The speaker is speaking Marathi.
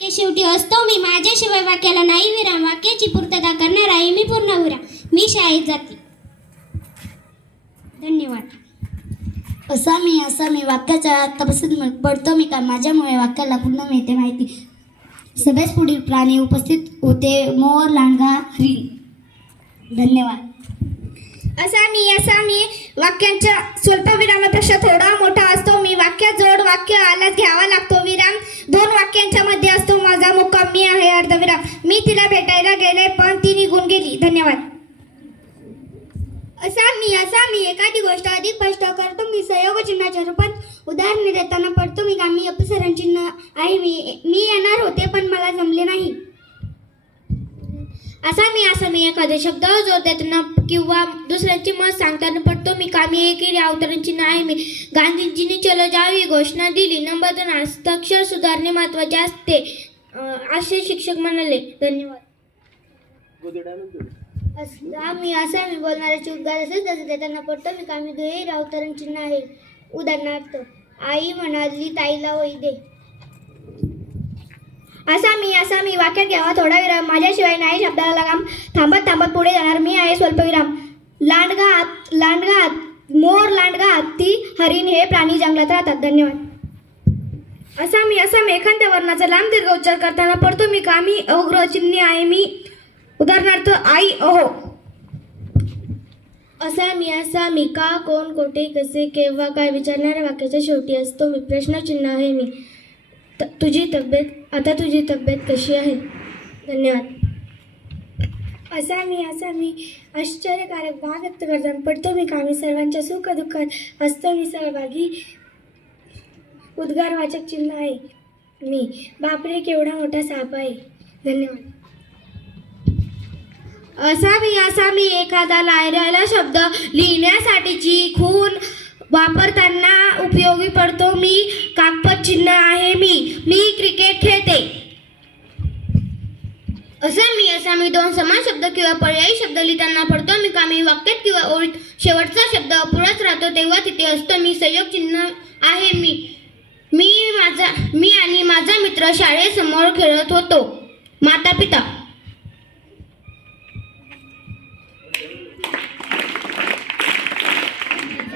शेवटी असतो मी, माझ्याशिवाय वाक्याला नाही विराम, वाक्याची पूर्तता करणार आहे मी पूर्णविराम. मी शाळेत जाते. धन्यवाद. असा मी वाक्याच्या आत्तापासून पडतो मी का, माझ्यामुळे वाक्याला पुन्हा मिळते माहिती. सभेस पुढील प्राणी उपस्थित होते. मोर, लांडगा, हरिण. धन्यवाद. असा मी वाक्यांच्या स्वल्पविरामापेक्षा थोडा मोठा असतो मी. वाक्याजोड वाक्य आलाच घ्यावा लागतो विराम. दोन वाक्यांच्या मध्ये असतो माझा मुक्काम. मी आहे अर्धविराम. मी तिला भेटायला गेले पण ती निघून गेली. धन्यवाद. असा मी एखादी गोष्ट अधिक स्पष्ट करतो मी. सहयोग चिन्हाच्या रूपात उदाहरणे देताना पडतो मी का, मी अपसरण चिन्ह आहे मी येणार होते पण मला जमले नाही. असा मी एखाद्या शब्दावर जोर देताना किंवा दुसऱ्यांची मत सांगताना पडतो मी का, मी एकेरी अवतरण चिन्ह आहे मी. गांधीजींनी चलो जाव ही घोषणा दिली. नंबर 2 हस्ताक्षर सुधारणे महत्वाचे असते असे शिक्षक म्हणाले. धन्यवाद. असा मी बोलणाऱ्याची उद्गार असेच देताना पडतो मी का, मी दुहेरी अवतरण चिन्ह आहे. उदाहरणार्थ आई म्हणाली ताईला वही दे. असा मी वाक्यात घ्यावा थोडा विराम. माझ्याशिवाय नाही शब्दाला लगाम. थांबत पुढे जाणार मी आहे स्वल्पविराम. लांडगा मोर, लांडगा, हत्ती, हरिण हे प्राणी जंगलात राहतात. धन्यवाद. असा मी एखाद्या वर्णाचा लांब दीर्घ उच्चार करताना पडतो मी का, मी अवग्रह चिन्ह आहे मी. उदाहरणार्थ आई अहो. असा मी का, कोण, कोठे, कसे, केव्हा, काय विचारणाऱ्या वाक्याच्या शेवटी असतो मी. प्रश्नचिन्ह आहे मी. तुझी तब्येत कशी आहे. धन्यवाद. असा मी आश्चर्यकारक भाव व्यक्त करताना पडतो मी का, मी सर्वांच्या सुख दुःखात असतो मी सहभागी. उद्गारवाचक चिन्ह आहे मी. बापरे केवढा मोठा साप आहे. धन्यवाद. असा मी एखादा लायरायला शब्द लिहिण्यासाठीची खूण वापरताना उपयोगी पडतो मी. काकपद चिन्ह आहे मी क्रिकेट खेळते. असा मी दोन समान शब्द किंवा पर्यायी शब्द लिहिताना पडतो मी का, मी वाक्यात किंवा ओळीत शेवटचा शब्द अपुराच राहतो तेव्हा तिथे असतो मी. संयोग चिन्ह आहे मी आणि माझा मित्र शाळेसमोर खेळत होतो. माता पिता.